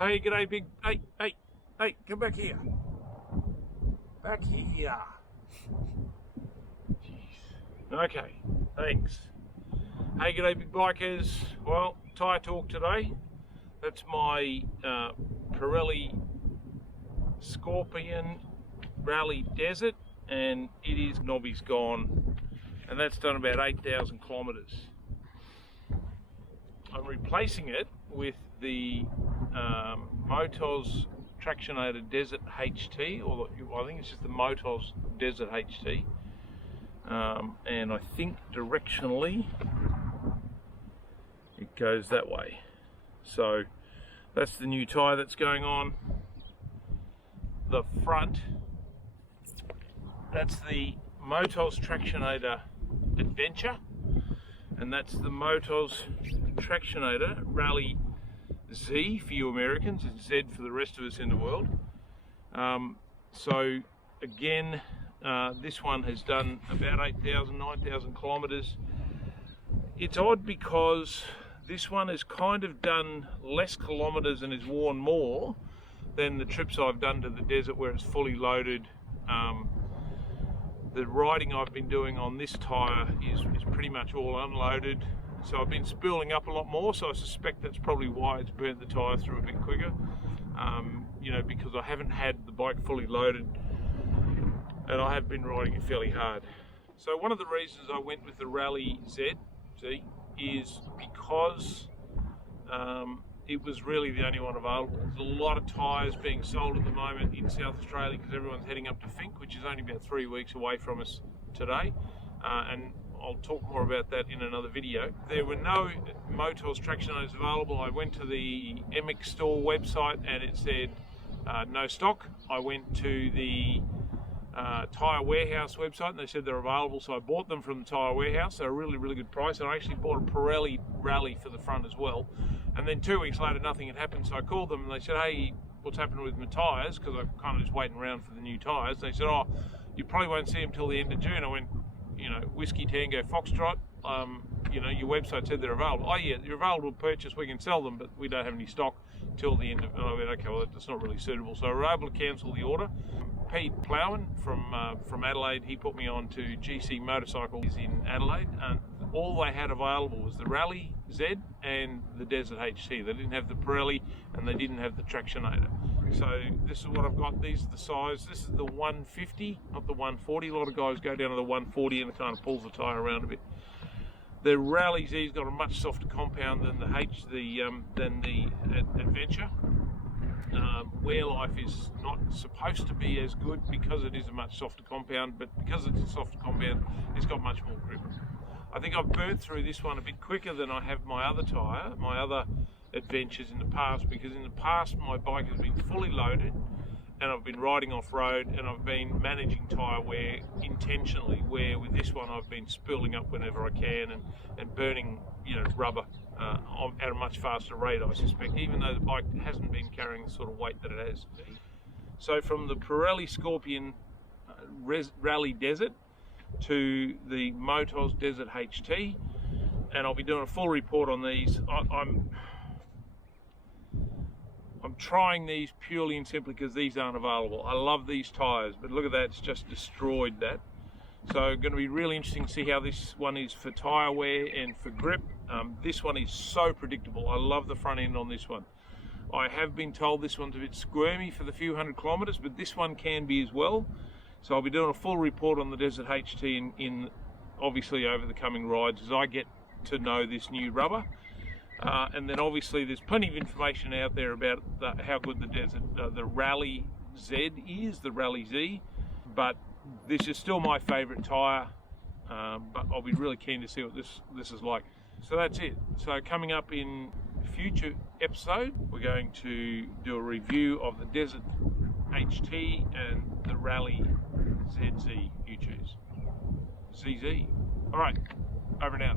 Hey, g'day, big. Hey, come back here. Back here. Jeez. Okay, thanks. Hey, g'day, big bikers. Well, tyre talk today. That's my Pirelli Scorpion Rally Desert, and it is knobby's gone, and that's done about 8,000 kilometres. I'm replacing it with the Motos Tractionator Desert HT, or I think it's just the Motos Desert HT, and I think directionally it goes that way. So that's the new tyre that's going on. The front, that's the Motos Tractionator Adventure, and that's the Motos Tractionator Rally Z for you Americans and Z for the rest of us in the world. So again, this one has done about 8,000, 9,000 kilometres. It's odd because this one has kind of done less kilometres and is worn more than the trips I've done to the desert where it's fully loaded. The riding I've been doing on this tyre is pretty much all unloaded. So I've been spooling up a lot more, so I suspect that's probably why it's burnt the tyre through a bit quicker. You know, because I haven't had the bike fully loaded and I have been riding it fairly hard. So one of the reasons I went with the Rally Z is because it was really the only one available. There's a lot of tyres being sold at the moment in South Australia because everyone's heading up to Fink, which is only about 3 weeks away from us today. And I'll talk more about that in another video. There were no Motos Tractionators available. I went to the MX store website and it said no stock. I went to the Tyre Warehouse website and they said they're available, so I bought them from the Tyre Warehouse. They're a really good price, and I actually bought a Pirelli Rally for the front as well. And then 2 weeks later nothing had happened, so I called them and they said, hey, what's happening with my tyres? Because I'm kind of just waiting around for the new tyres. They said, oh, you probably won't see them till the end of June. I went, you know, Whiskey Tango Foxtrot, you know, your website said they're available. Oh yeah, they're available to purchase, we can sell them, but we don't have any stock till the end of, and I went, okay, well that's not really suitable. So we were able to cancel the order. Pete Plowman from Adelaide, he put me on to GC Motorcycles in Adelaide, and all they had available was the Rally Z and the Desert HT. They didn't have the Pirelli and they didn't have the Tractionator. So this is what I've got. These are the size. This is the 150, not the 140. A lot of guys go down to the 140 and it kind of pulls the tyre around a bit. The Rally Z's got a much softer compound than the Adventure. Wear life is not supposed to be as good because it is a much softer compound, but because it's a softer compound, it's got much more grip. I think I've burnt through this one a bit quicker than I have my other tyre, my other adventures in the past, because in the past my bike has been fully loaded and I've been riding off-road and I've been managing tyre wear intentionally, where with this one I've been spooling up whenever I can and burning, you know, rubber at a much faster rate, I suspect, even though the bike hasn't been carrying the sort of weight that it has. So from the Pirelli Scorpion Rally Desert to the Motos Desert HT, and I'll be doing a full report on these. I'm trying these purely and simply because these aren't available. I love these tyres, but look at that, it's just destroyed that. So going to be really interesting to see how this one is for tyre wear and for grip. This one is so predictable. I love the front end on this one. I have been told this one's a bit squirmy for the few hundred kilometres, but this one can be as well. So I'll be doing a full report on the Desert HT in obviously over the coming rides as I get to know this new rubber. And then obviously there's plenty of information out there about how good the Rally Z is, the Rally Z, but this is still my favourite tyre, but I'll be really keen to see what this is like. So that's it. So coming up in future episode, we're going to do a review of the Desert HT and the Rally ZZ, you choose. ZZ. All right, over and out.